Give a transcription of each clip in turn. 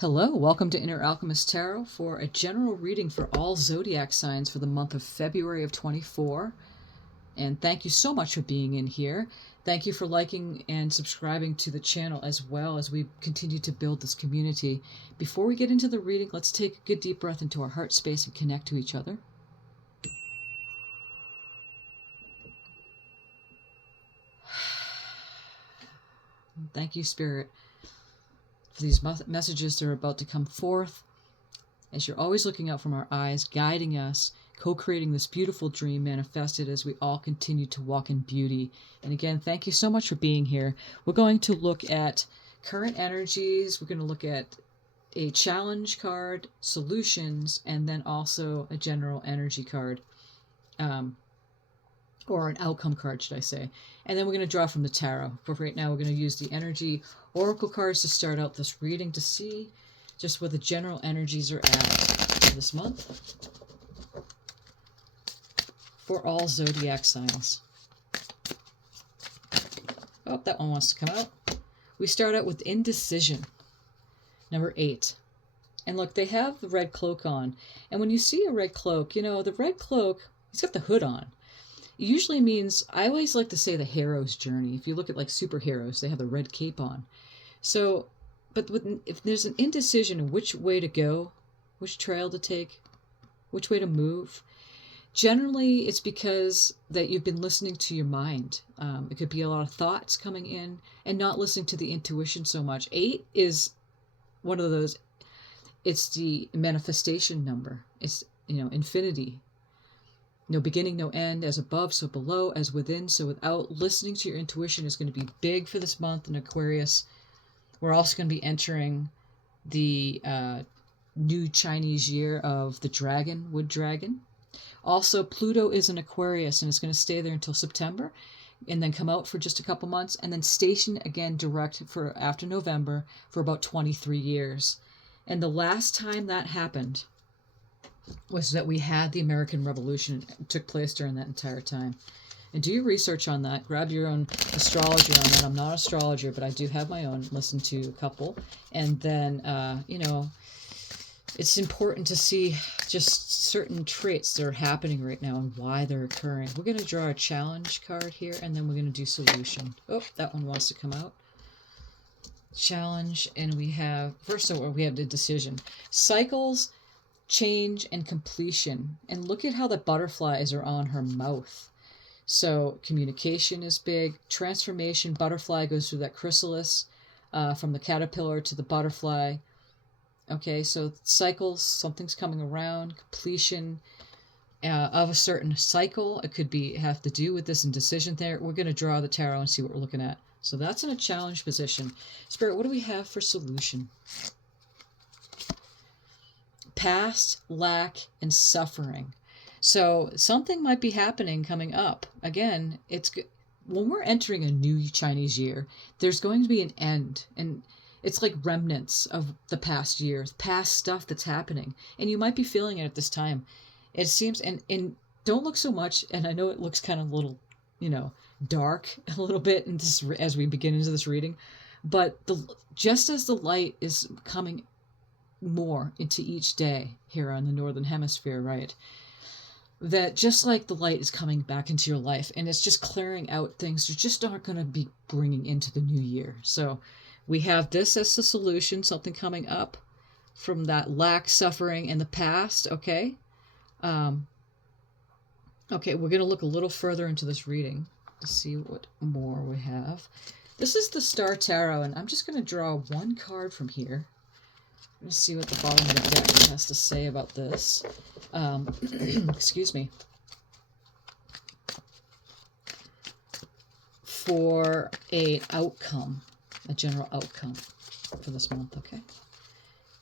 Hello, welcome to Inner Alchemist Tarot for a general reading for all zodiac signs for the month of February of 24. And thank you so much for being in here. Thank you for liking and subscribing to the channel as well as we continue to build this community. Before we get into the reading, let's take a good deep breath into our heart space and connect to each other. Thank you, Spirit, for these messages that are about to come forth, as you're always looking out from our eyes, guiding us, co-creating this beautiful dream manifested as we all continue to walk in beauty. And again, thank you so much for being here. We're going to look at current energies. We're going to look at a challenge card, solutions, and then also a general energy card. Or an outcome card, should I say. And then we're going to draw from the tarot. For right now, we're going to use the energy oracle cards to start out this reading to see just where the general energies are at for this month for all zodiac signs. Oh, that one wants to come out. We start out with indecision, number 8. And look, they have the red cloak on. And when you see a red cloak, you know, the red cloak, he's got the hood on. It usually means, I always like to say the hero's journey. If you look at like superheroes, they have the red cape on. So, but if there's an indecision in which way to go, which trail to take, which way to move, generally it's because that you've been listening to your mind. It could be a lot of thoughts coming in and not listening to the intuition so much. 8 is one of those, it's the manifestation number. It's, infinity. No beginning, no end, as above, so below, as within, so without. Listening to your intuition is going to be big for this month in Aquarius. We're also going to be entering the new Chinese year of the dragon, wood dragon. Also, Pluto is in Aquarius and it's going to stay there until September and then come out for just a couple months and then station again direct for after November for about 23 years. And the last time that happened was that we had the American Revolution. It took place during that entire time. And do your research on that. Grab your own astrology on that. I'm not an astrologer, but I do have my own. Listen to a couple. And then, it's important to see just certain traits that are happening right now and why they're occurring. We're going to draw a challenge card here, and then we're going to do solution. Oh, that one wants to come out. Challenge, and we have, first of all, we have the decision. Cycles, change, and completion. And look at how the butterflies are on her mouth. So communication is big. Transformation, butterfly goes through that chrysalis from the caterpillar to the butterfly. Okay, so cycles, something's coming around. Completion of a certain cycle. It could have to do with this indecision there. We're going to draw the tarot and see what we're looking at. So that's in a challenge position. Spirit, what do we have for solution? Past, lack, and suffering. So something might be happening coming up. Again, when we're entering a new Chinese year, there's going to be an end. And it's like remnants of the past years, past stuff that's happening. And you might be feeling it at this time. It seems, and don't look so much, and I know it looks kind of a little, dark a little bit in this, as we begin into this reading. But just as the light is coming more into each day here on the Northern Hemisphere, right? That just like the light is coming back into your life and it's just clearing out things you just aren't going to be bringing into the new year. So we have this as the solution, something coming up from that lack, suffering, and the past, okay? Okay, we're going to look a little further into this reading to see what more we have. This is the Star Tarot, and I'm just going to draw one card from here. Let's see what the bottom of the deck has to say about this. Excuse me. For a general outcome for this month, okay?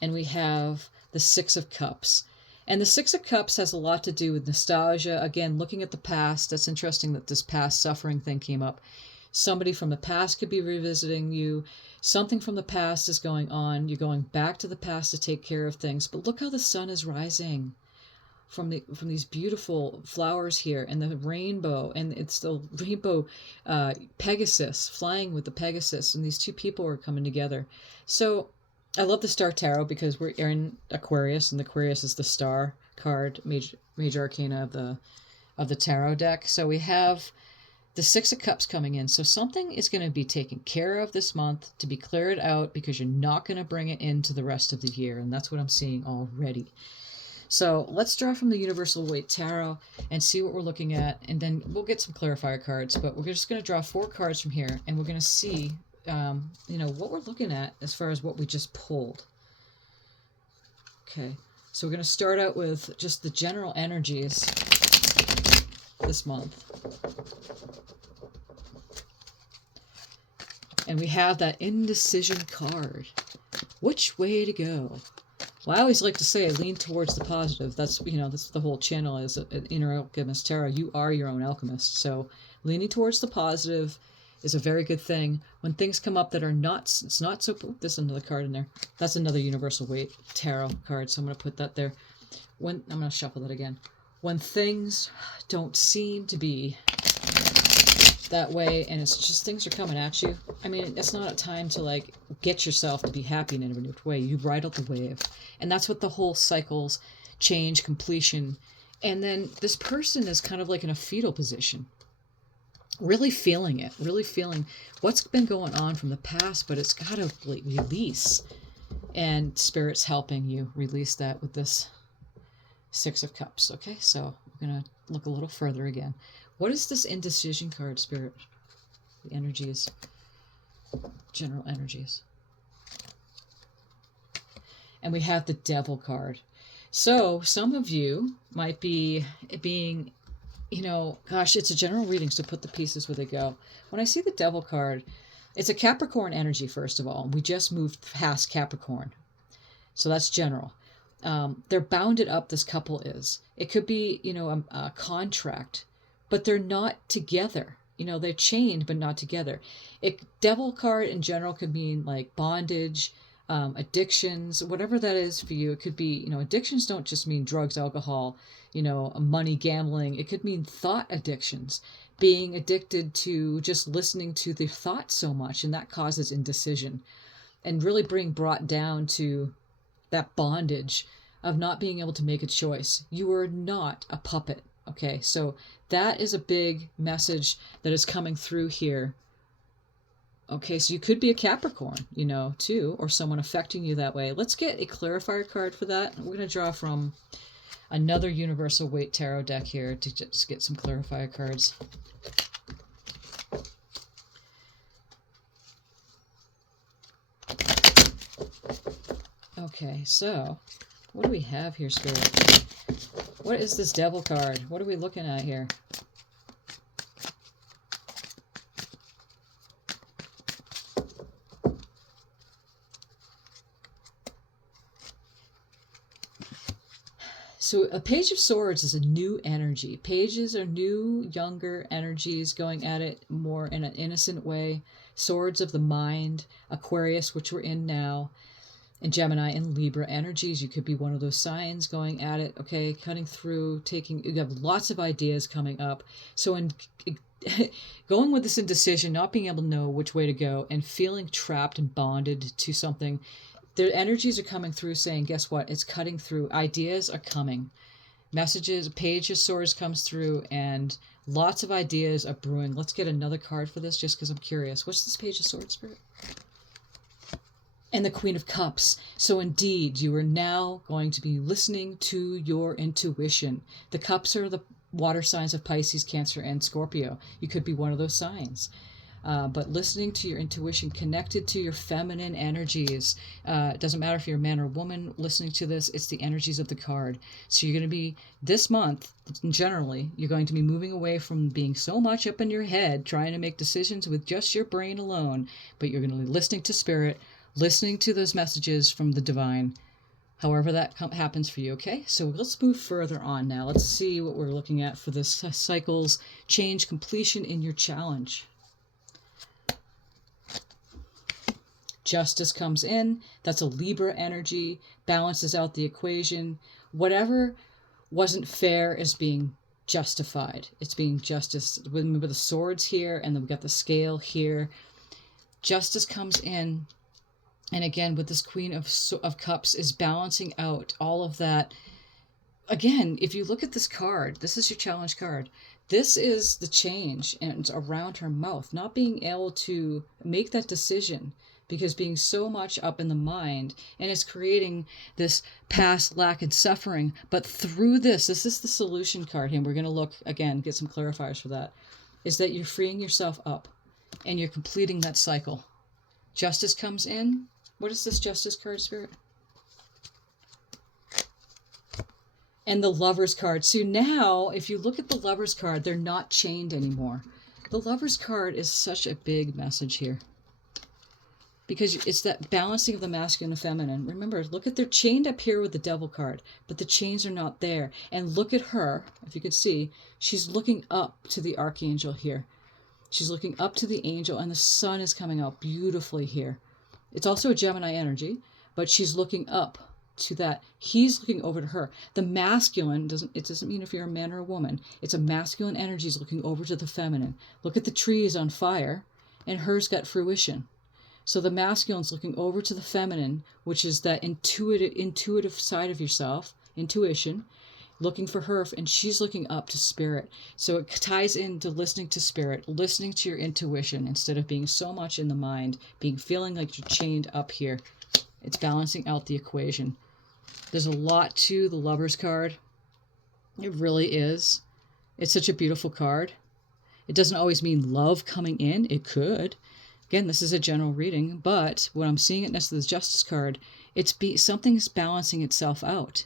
And we have the Six of Cups. And the Six of Cups has a lot to do with nostalgia. Again, looking at the past. That's interesting that this past suffering thing came up. Somebody from the past could be revisiting you. Something from the past is going on. You're going back to the past to take care of things. But look how the sun is rising from these beautiful flowers here, and the rainbow, and it's the rainbow Pegasus, flying with the Pegasus, and these two people are coming together. So I love the Star Tarot because we're in Aquarius, and Aquarius is the star card, major arcana of the tarot deck. So we have the Six of Cups coming in. So something is going to be taken care of this month to be cleared out because you're not going to bring it into the rest of the year. And that's what I'm seeing already. So let's draw from the Universal Weight Tarot and see what we're looking at. And then we'll get some clarifier cards, but we're just going to draw 4 cards from here, and we're going to see, what we're looking at as far as what we just pulled. Okay, so we're going to start out with just the general energies this month. And we have that indecision card. Which way to go? Well, I always like to say, lean towards the positive. That's the whole channel is an Inner Alchemist Tarot. You are your own alchemist. So leaning towards the positive is a very good thing. When things come up that are not, it's not so, there's another card in there. That's another Universal Weight Tarot card. So I'm going to put that there. I'm going to shuffle that again. When things don't seem to be that way, and it's just things are coming at you, I mean, it's not a time to get yourself to be happy in a new way. You ride out the wave, and that's what the whole cycles, change, completion. And then this person is kind of like in a fetal position, really feeling it, really feeling what's been going on from the past, but it's got to release, and Spirit's helping you release that with this Six of Cups. Okay, so we're gonna look a little further again. What is this indecision card, Spirit? The energies, general energies. And we have the Devil card. So some of you might be being, gosh, it's a general reading, so put the pieces where they go. When I see the Devil card, it's a Capricorn energy, first of all. We just moved past Capricorn. So that's general. They're bounded up, this couple is. It could be, a contract, but they're not together. They're chained, but not together. Devil card in general could mean like bondage, addictions, whatever that is for you. It could be, addictions don't just mean drugs, alcohol, money, gambling. It could mean thought addictions, being addicted to just listening to the thoughts so much, and that causes indecision, and really being brought down to that bondage of not being able to make a choice. You are not a puppet. Okay, so that is a big message that is coming through here. Okay, so you could be a Capricorn, too, or someone affecting you that way. Let's get a clarifier card for that. We're going to draw from another Universal Weight Tarot deck here to just get some clarifier cards. Okay, so what do we have here, Spirit? What is this Devil card? What are we looking at here? So a Page of Swords is a new energy. Pages are new, younger energies going at it more in an innocent way. Swords of the mind, Aquarius, which we're in now, and Gemini and Libra energies. You could be one of those signs going at it, okay, cutting through, you have lots of ideas coming up. So in going with this indecision, not being able to know which way to go, and feeling trapped and bonded to something, the energies are coming through saying, guess what? It's cutting through. Ideas are coming. Messages, Page of Swords comes through, and lots of ideas are brewing. Let's get another card for this just because I'm curious. What's this Page of Swords, Spirit? And the Queen of Cups. So indeed, you are now going to be listening to your intuition. The cups are the water signs of Pisces, Cancer, and Scorpio. You could be one of those signs. But listening to your intuition, connected to your feminine energies. It doesn't matter if you're a man or a woman listening to this, it's the energies of the card. So you're going to be, this month, generally, you're going to be moving away from being so much up in your head, trying to make decisions with just your brain alone, but you're going to be listening to Spirit, listening to those messages from the divine, however that happens for you, okay? So let's move further on now. Let's see what we're looking at for this cycle's change, completion in your challenge. Justice comes in. That's a Libra energy, balances out the equation. Whatever wasn't fair is being justified. It's being justice. Remember the swords here, and then we've got the scale here. Justice comes in. And again, with this Queen of Cups is balancing out all of that. Again, if you look at this card, this is your challenge card. This is the change and it's around her mouth, not being able to make that decision because being so much up in the mind, and it's creating this past lack and suffering. But through this is the solution card here. We're going to look again, get some clarifiers for that. Is that you're freeing yourself up and you're completing that cycle. Justice comes in. What is this Justice card, Spirit? And the Lover's card. So now, if you look at the Lover's card, they're not chained anymore. The Lover's card is such a big message here. Because it's that balancing of the masculine and feminine. Remember, look at, they're chained up here with the Devil card, but the chains are not there. And look at her, if you could see, she's looking up to the Archangel here. She's looking up to the angel, and the sun is coming out beautifully here. It's also a Gemini energy, but she's looking up to that. He's looking over to her. The masculine doesn't mean if you're a man or a woman. It's a masculine energy is looking over to the feminine. Look at the trees on fire, and hers got fruition. So the masculine's looking over to the feminine, which is that intuitive side of yourself, intuition, looking for her, and she's looking up to spirit. So it ties into listening to spirit, listening to your intuition instead of being so much in the mind, feeling like you're chained up here. It's balancing out the equation. There's a lot to the Lover's card. It really is. It's such a beautiful card. It doesn't always mean love coming in. It could. Again, this is a general reading, but when I'm seeing it next to the Justice card, something's balancing itself out.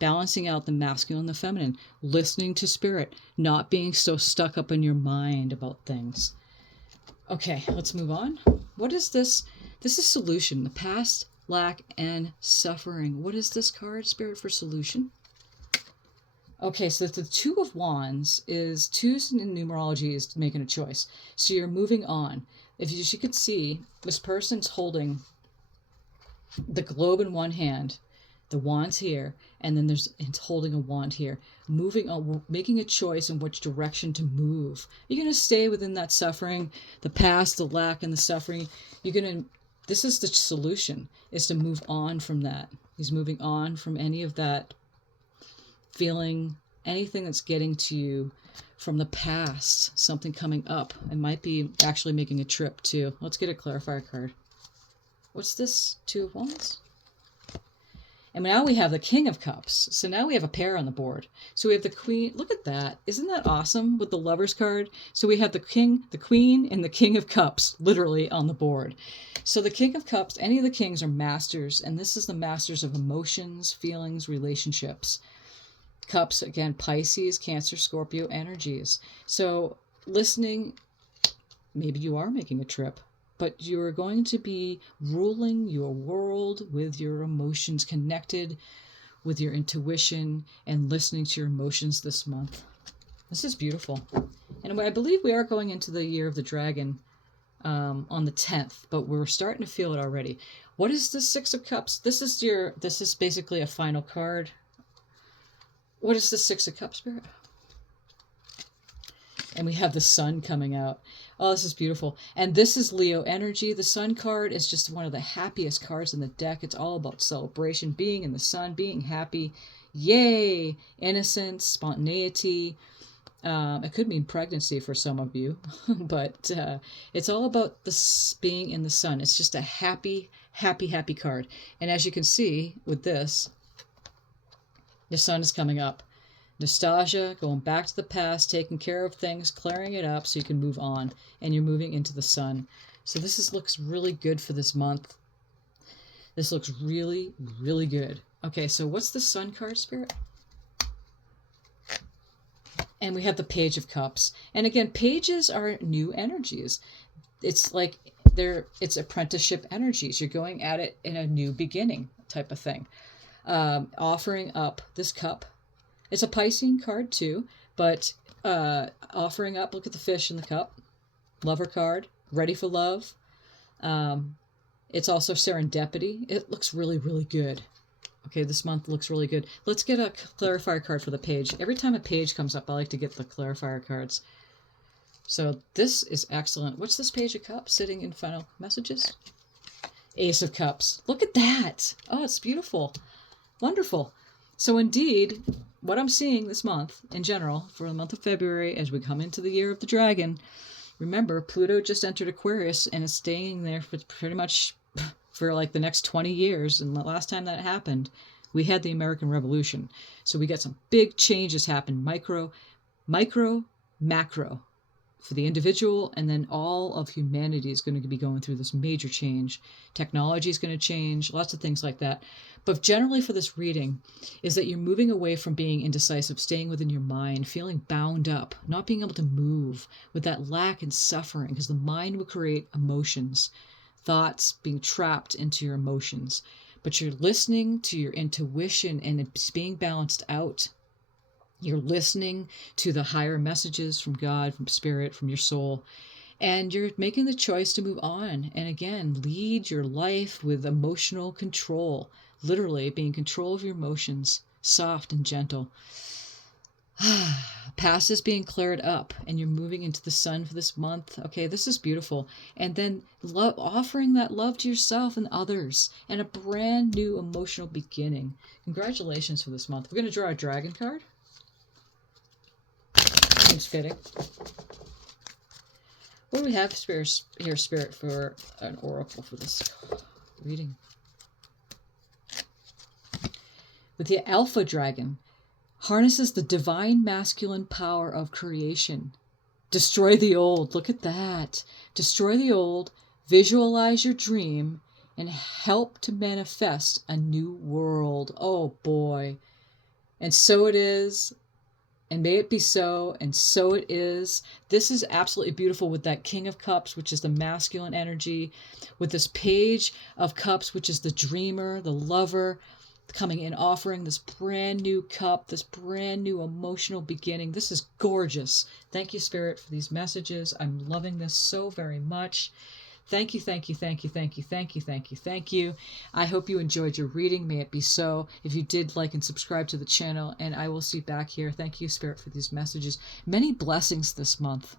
Balancing out the masculine and the feminine, listening to spirit, not being so stuck up in your mind about things. Okay, let's move on. What is this? This is solution, the past, lack, and suffering. What is this card, Spirit, for solution? Okay, so the Two of Wands is, twos in numerology is making a choice. So you're moving on. If you could see, this person's holding the globe in one hand, the wand's here, and then it's holding a wand here. Moving on, making a choice in which direction to move. You're going to stay within that suffering, the past, the lack, and the suffering. This is the solution, is to move on from that. He's moving on from any of that feeling, anything that's getting to you from the past, something coming up. It might be actually making a trip too. Let's get a clarifier card. What's this? Two of Wands? And now we have the King of Cups. So now we have a pair on the board. So we have the Queen. Look at that. Isn't that awesome with the Lover's card? So we have the King, the Queen, and the King of Cups literally on the board. So the King of Cups, any of the kings are masters. And this is the masters of emotions, feelings, relationships. Cups, again, Pisces, Cancer, Scorpio energies. So listening, maybe you are making a trip, but you're going to be ruling your world with your emotions, connected with your intuition and listening to your emotions this month. This is beautiful. And I believe we are going into the year of the dragon on the 10th, but we're starting to feel it already. What is the Six of Cups? This is basically a final card. What is the Six of Cups, Spirit? And we have the sun coming out. Oh, this is beautiful. And this is Leo energy. The sun card is just one of the happiest cards in the deck. It's all about celebration, being in the sun, being happy. Yay! Innocence, spontaneity. It could mean pregnancy for some of you, but it's all about this being in the sun. It's just a happy, happy, happy card. And as you can see with this, the sun is coming up. Nostalgia, going back to the past, taking care of things, clearing it up so you can move on, and you're moving into the sun. So looks really good for this month. This looks really, really good. Okay, so what's the sun card, Spirit? And we have the Page of Cups. And again, pages are new energies. It's like it's apprenticeship energies. You're going at it in a new beginning type of thing. Offering up this cup. It's a Piscean card too, but offering up, look at the fish in the cup. Lover card, ready for love. It's also serendipity. It looks really, really good. Okay, this month looks really good. Let's get a clarifier card for the page. Every time a page comes up, I like to get the clarifier cards. So this is excellent. What's this Page of Cups sitting in final messages? Ace of Cups. Look at that. Oh, it's beautiful. Wonderful. So indeed, what I'm seeing this month in general, for the month of February, as we come into the year of the dragon, remember, Pluto just entered Aquarius and is staying there for pretty much for like the next 20 years. And the last time that happened, we had the American Revolution. So we got some big changes happen, micro, macro, for the individual, and then all of humanity is going to be going through this major change. Technology is going to change, lots of things like that. But generally for this reading is that you're moving away from being indecisive, staying within your mind, feeling bound up, not being able to move with that lack and suffering, because the mind will create emotions, thoughts, being trapped into your emotions. But you're listening to your intuition and it's being balanced out. You're listening to the higher messages from God, from Spirit, from your soul, and you're making the choice to move on. And again, lead your life with emotional control, literally being in control of your emotions, soft and gentle. Past is being cleared up and you're moving into the sun for this month. Okay, this is beautiful. And then offering that love to yourself and others and a brand new emotional beginning. Congratulations for this month. We're going to draw a dragon card. Seems fitting. What do we have here, Spirit, for an oracle for this reading? With the Alpha Dragon, harnesses the divine masculine power of creation. Destroy the old. Look at that. Destroy the old, visualize your dream, and help to manifest a new world. Oh boy. And so it is. And may it be so, and so it is. This is absolutely beautiful with that King of Cups, which is the masculine energy, with this Page of Cups, which is the dreamer, the lover, coming in offering this brand new cup, this brand new emotional beginning. This is gorgeous. Thank you, Spirit, for these messages. I'm loving this so very much. Thank you, thank you, thank you, thank you, thank you, thank you, thank you. I hope you enjoyed your reading. May it be so. If you did, like and subscribe to the channel, and I will see you back here. Thank you, Spirit, for these messages. Many blessings this month.